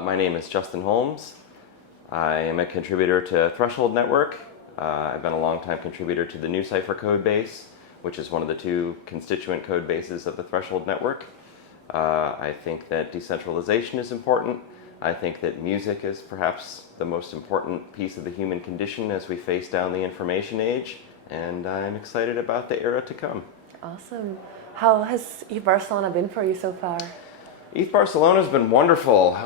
My name is Justine Holmes. I am a contributor to Threshold Network. I've been a long-time contributor to the new Cypher code base, which is one of the two constituent code bases of the Threshold Network. I think that decentralization is important. I think that music is perhaps the most important piece of the human condition as we face down the information age, and I'm excited about the era to come. Awesome. How has ETH Barcelona been for you so far? ETH Barcelona has been wonderful.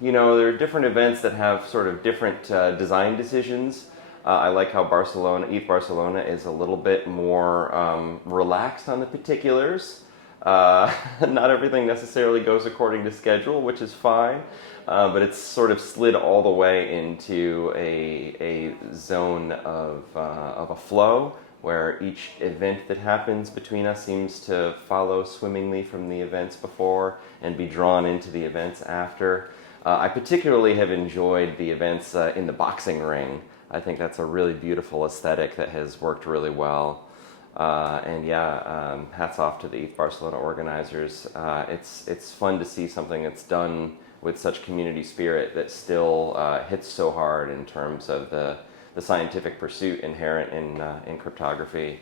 You know, there are different events that have sort of different design decisions. I like how ETH Barcelona is a little bit more relaxed on the particulars. Not everything necessarily goes according to schedule, which is fine, but it's sort of slid all the way into a zone of a flow where each event that happens between us seems to follow swimmingly from the events before and be drawn into the events after. I particularly have enjoyed the events in the boxing ring. I think that's a really beautiful aesthetic that has worked really well. Hats off to the ETH Barcelona organizers. It's fun to see something that's done with such community spirit that still hits so hard in terms of the scientific pursuit inherent in cryptography.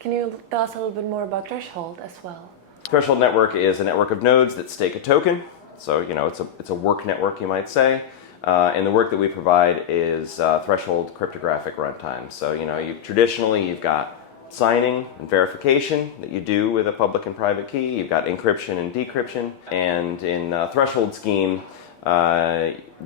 Can you tell us a little bit more about Threshold as well? Threshold Network is a network of nodes that stake a token. So, you know, it's a work network, you might say. And the work that we provide is Threshold cryptographic runtime. So, you know, traditionally you've got signing and verification that you do with a public and private key. You've got encryption and decryption. And in Threshold scheme,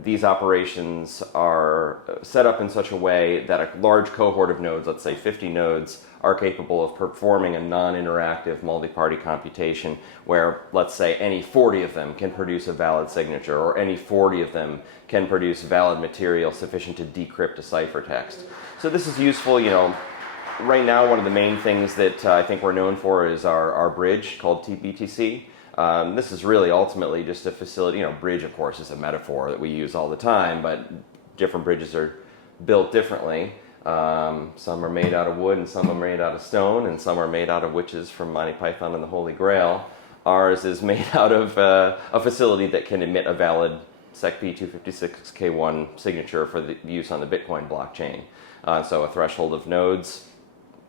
these operations are set up in such a way that a large cohort of nodes, let's say 50 nodes, are capable of performing a non-interactive multi-party computation where, let's say, any 40 of them can produce a valid signature, or any 40 of them can produce valid material sufficient to decrypt a ciphertext. So this is useful, you know. Right now, one of the main things that I think we're known for is our bridge called TBTC. This is really ultimately just a facility. You know, bridge, of course, is a metaphor that we use all the time, but different bridges are built differently. Some are made out of wood, and some are made out of stone, and some are made out of witches from Monty Python and the Holy Grail. Ours is made out of a facility that can emit a valid SecP 256K1 signature for the use on the Bitcoin blockchain. So a threshold of nodes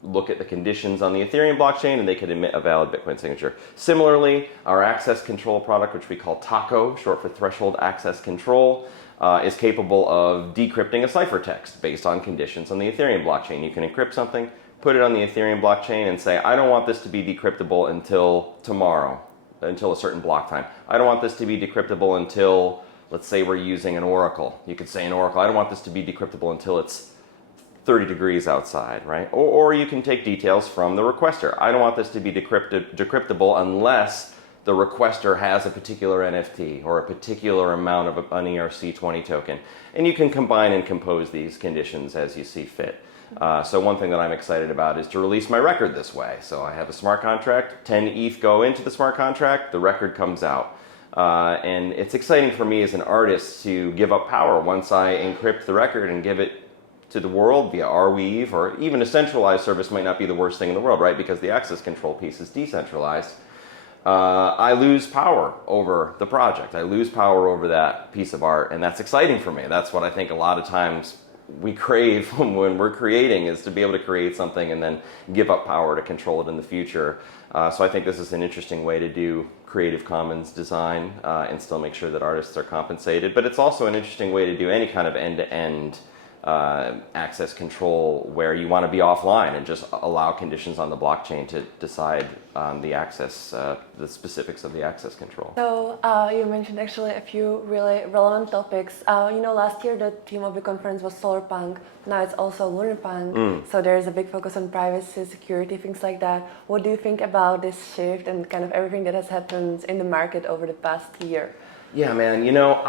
look at the conditions on the Ethereum blockchain, and they can emit a valid Bitcoin signature. Similarly, our access control product, which we call TACO, short for Threshold Access Control, is capable of decrypting a ciphertext based on conditions on the Ethereum blockchain. You can encrypt something, put it on the Ethereum blockchain, and say, I don't want this to be decryptable until tomorrow, until a certain block time. I don't want this to be decryptable until, let's say we're using an oracle. You could say an oracle, I don't want this to be decryptable until it's 30 degrees outside, right? Or you can take details from the requester. I don't want this to be decryptable unless the requester has a particular NFT or a particular amount of an ERC20 token. And you can combine and compose these conditions as you see fit. So one thing that I'm excited about is to release my record this way. So I have a smart contract, 10 ETH go into the smart contract, the record comes out. And it's exciting for me as an artist to give up power once I encrypt the record and give it to the world via Arweave, or even a centralized service might not be the worst thing in the world, right? Because the access control piece is decentralized. I lose power over the project. I lose power over that piece of art, and that's exciting for me. That's what I think a lot of times we crave when we're creating, is to be able to create something and then give up power to control it in the future. So I think this is an interesting way to do Creative Commons design and still make sure that artists are compensated. But it's also an interesting way to do any kind of end-to-end access control where you want to be offline and just allow conditions on the blockchain to decide on the access, the specifics of the access control. So you mentioned actually a few really relevant topics. You know, last year the theme of the conference was solarpunk. Now it's also lunarpunk. So there is a big focus on privacy, security, things like that. What do you think about this shift and kind of everything that has happened in the market over the past year? Yeah, man. You know,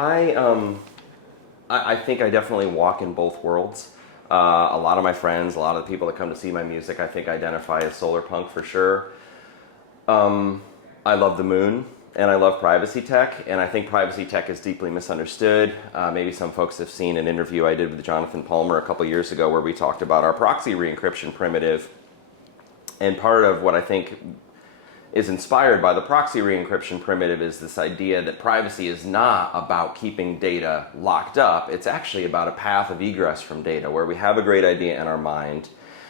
I think I definitely walk in both worlds. A lot of my friends, a lot of the people that come to see my music, I think identify as solar punk for sure. I love the moon, and I love privacy tech, and I think privacy tech is deeply misunderstood. Maybe some folks have seen an interview I did with Jonathan Palmer a couple years ago where we talked about our proxy re-encryption primitive. And part of what I think is inspired by the proxy re-encryption primitive is this idea that privacy is not about keeping data locked up. It's actually about a path of egress from data where we have a great idea in our mind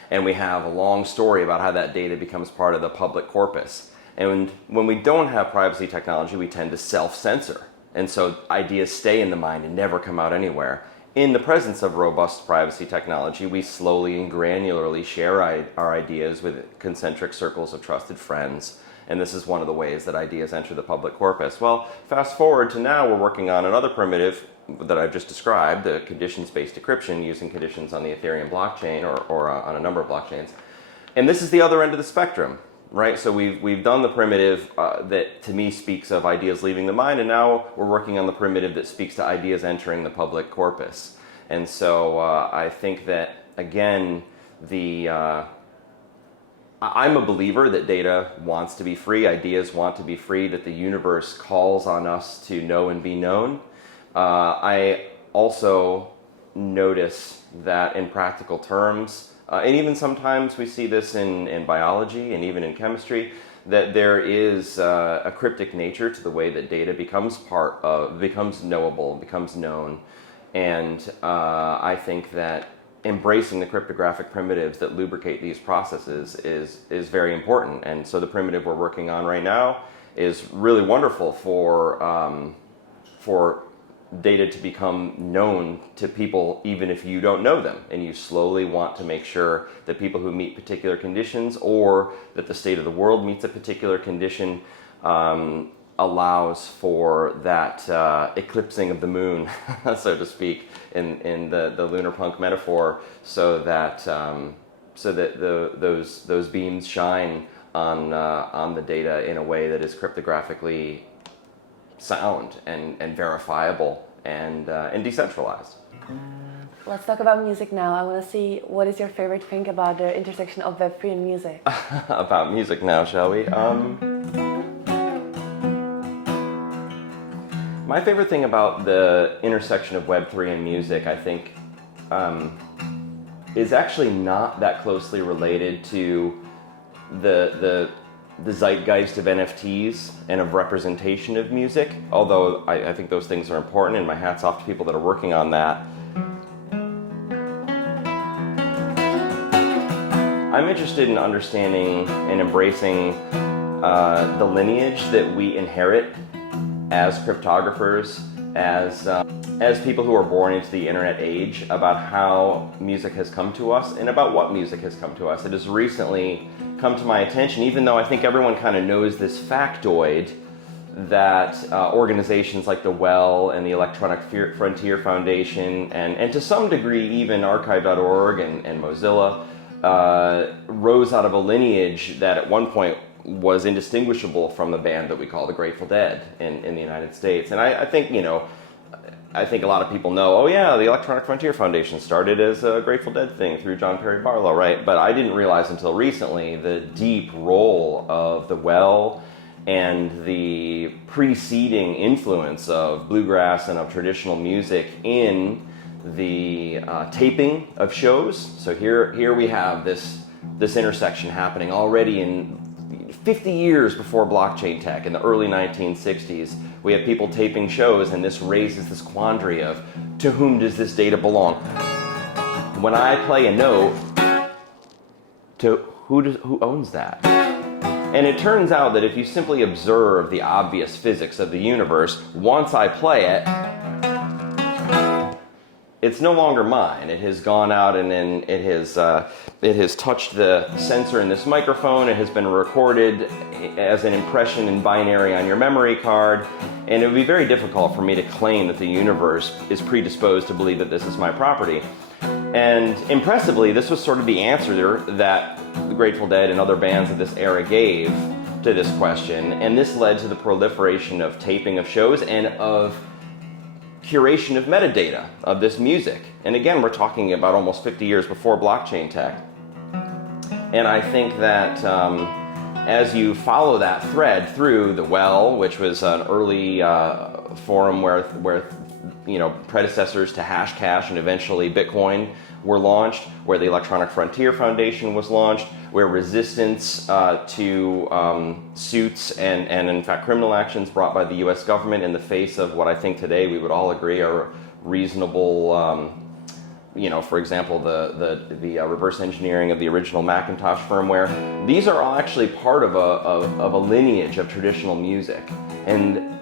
and we have a long story about how that data becomes part of the public corpus. And when we don't have privacy technology, we tend to self-censor. And so ideas stay in the mind and never come out anywhere. In the presence of robust privacy technology, we slowly and granularly share our ideas with concentric circles of trusted friends. And this is one of the ways that ideas enter the public corpus. Well, fast forward to now, we're working on another primitive that I've just described, the conditions-based decryption using conditions on the Ethereum blockchain or on a number of blockchains. And this is the other end of the spectrum, right? So we've done the primitive that to me speaks of ideas leaving the mind, and now we're working on the primitive that speaks to ideas entering the public corpus. And so I think that, again, I'm a believer that data wants to be free, ideas want to be free, that the universe calls on us to know and be known. I also notice that in practical terms, and even sometimes we see this in biology and even in chemistry, that there is a cryptic nature to the way that data becomes knowable, becomes known. And I think that embracing the cryptographic primitives that lubricate these processes is very important. And so the primitive we're working on right now is really wonderful for data to become known to people even if you don't know them, and you slowly want to make sure that people who meet particular conditions or that the state of the world meets a particular condition allows for that eclipsing of the moon, so to speak, in the lunar punk metaphor, so that those beams shine on the data in a way that is cryptographically sound and verifiable and decentralized. Let's talk about music now. I want to see what is your favorite thing about the intersection of Web3 and music. About music now, shall we? My favorite thing about the intersection of Web3 and music, I think, is actually not that closely related to the zeitgeist of NFTs and of representation of music, although I think those things are important, and my hat's off to people that are working on that. I'm interested in understanding and embracing the lineage that we inherit as cryptographers, as people who are born into the internet age, about how music has come to us and about what music has come to us. It has recently come to my attention, even though I think everyone kind of knows this factoid, that organizations like the Well and the Electronic Frontier Foundation and to some degree even Archive.org and Mozilla rose out of a lineage that at one point was indistinguishable from the band that we call the Grateful Dead in the United States. And I think, I think a lot of people know, oh yeah, the Electronic Frontier Foundation started as a Grateful Dead thing through John Perry Barlow, right? But I didn't realize until recently the deep role of the Well and the preceding influence of bluegrass and of traditional music in the taping of shows. So here we have this intersection happening already in 50 years before blockchain tech, in the early 1960s. We have people taping shows, and this raises this quandary of, to whom does this data belong? When I play a note, to who owns that? And it turns out that if you simply observe the obvious physics of the universe, once I play it, it's no longer mine. It has gone out and then it has touched the sensor in this microphone. It has been recorded as an impression in binary on your memory card. And it would be very difficult for me to claim that the universe is predisposed to believe that this is my property. And impressively, this was sort of the answer that the Grateful Dead and other bands of this era gave to this question. And this led to the proliferation of taping of shows and of curation of metadata of this music. And again, we're talking about almost 50 years before blockchain tech. And I think that as you follow that thread through the Well, which was an early forum where predecessors to Hashcash and eventually Bitcoin were launched, where the Electronic Frontier Foundation was launched, where resistance to suits and in fact criminal actions brought by the U.S. government in the face of what I think today we would all agree are reasonable, for example, the reverse engineering of the original Macintosh firmware. These are all actually part of a lineage of traditional music. And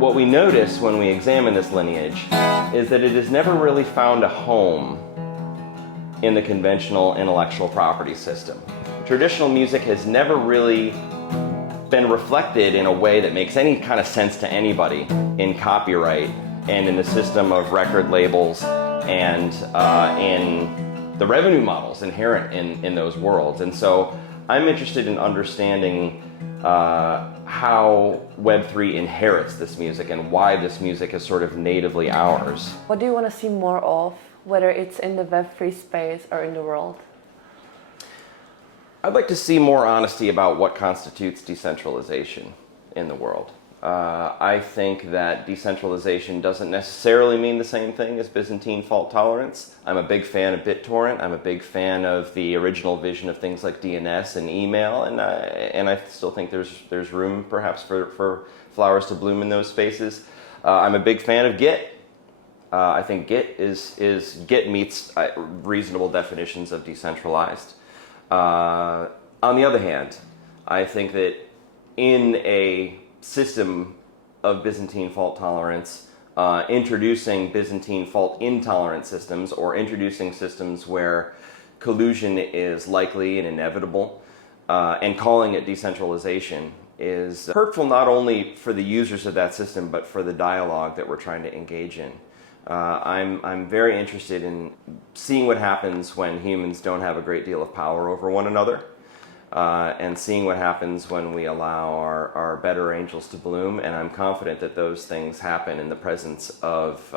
what we notice when we examine this lineage is that it has never really found a home in the conventional intellectual property system. Traditional music has never really been reflected in a way that makes any kind of sense to anybody in copyright and in the system of record labels and in the revenue models inherent in those worlds. And so I'm interested in understanding how Web3 inherits this music and why this music is sort of natively ours. What do you want to see more of, whether it's in the Web3 space or in the world? I'd like to see more honesty about what constitutes decentralization in the world. I think that decentralization doesn't necessarily mean the same thing as Byzantine fault tolerance. I'm a big fan of BitTorrent. I'm a big fan of the original vision of things like DNS and email, and I still think there's room perhaps for flowers to bloom in those spaces. I'm a big fan of Git. I think Git meets reasonable definitions of decentralized. On the other hand, I think that in a system of Byzantine fault tolerance, introducing Byzantine fault intolerant systems, or introducing systems where collusion is likely and inevitable, and calling it decentralization is hurtful not only for the users of that system, but for the dialogue that we're trying to engage in. I'm very interested in seeing what happens when humans don't have a great deal of power over one another. And seeing what happens when we allow our better angels to bloom, and I'm confident that those things happen in the presence of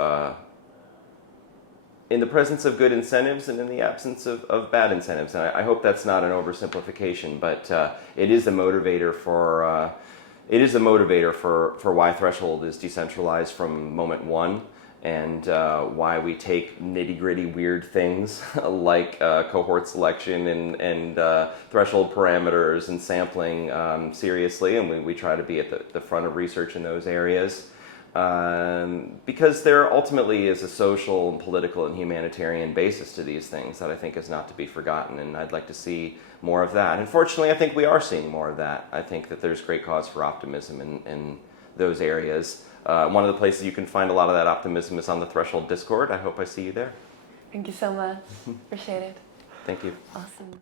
good incentives and in the absence of bad incentives. And I hope that's not an oversimplification, but it is a motivator for why Threshold is decentralized from moment one. And why we take nitty-gritty weird things like cohort selection and threshold parameters and sampling seriously, and we try to be at the front of research in those areas, because there ultimately is a social and political and humanitarian basis to these things that I think is not to be forgotten, and I'd like to see more of that. And fortunately, I think we are seeing more of that. I think that there's great cause for optimism in those areas. One of the places you can find a lot of that optimism is on the Threshold Discord. I hope I see you there. Thank you so much. Appreciate it. Thank you. Awesome.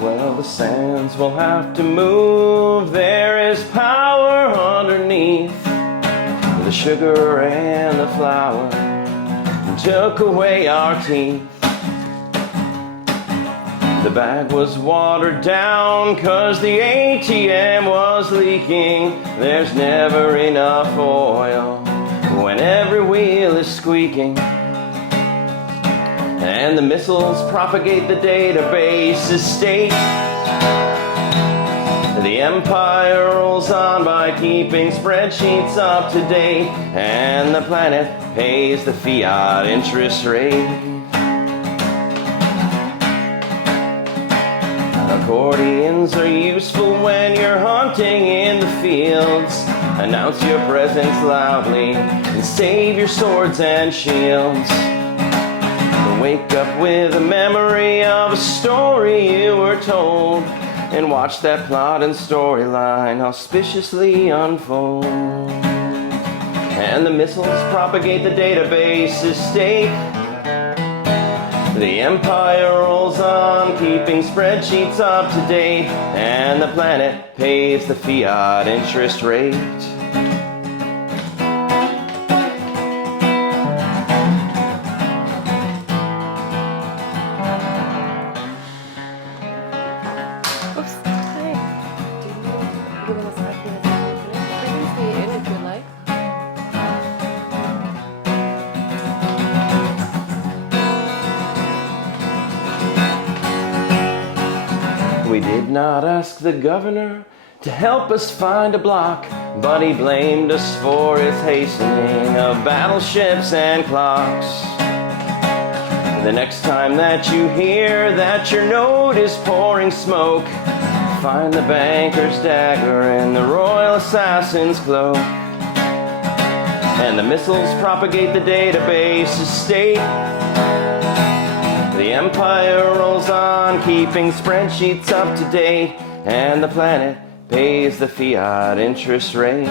Well, the sands will have to move. There is power underneath. The sugar and the flour took away our teeth. The bag was watered down 'cause the ATM was leaking. There's never enough oil when every wheel is squeaking. And the missiles propagate the database estate. The empire rolls on by keeping spreadsheets up to date, and the planet pays the fiat interest rate. Accordions are useful when you're hunting in the fields. Announce your presence loudly and save your swords and shields. Wake up with a memory of a story you were told, and watch that plot and storyline auspiciously unfold. And the missiles propagate the database estate. The empire rolls on, keeping spreadsheets up to date, and the planet pays the fiat interest rate. We did not ask the governor to help us find a block, but he blamed us for its hastening of battleships and clocks. The next time that you hear that your note is pouring smoke, find the banker's dagger and the royal assassin's cloak. And the missiles propagate the database state. The empire rolls on, keeping spreadsheets up to date, and the planet pays the fiat interest rate.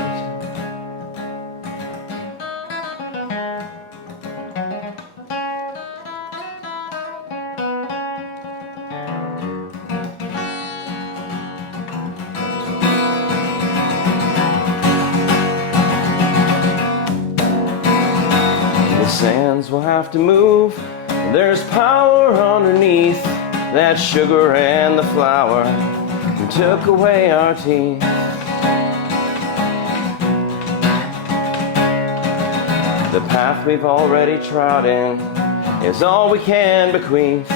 The sands will have to move. There's power underneath that sugar and the flour and took away our teeth. The path we've already trodden is all we can bequeath.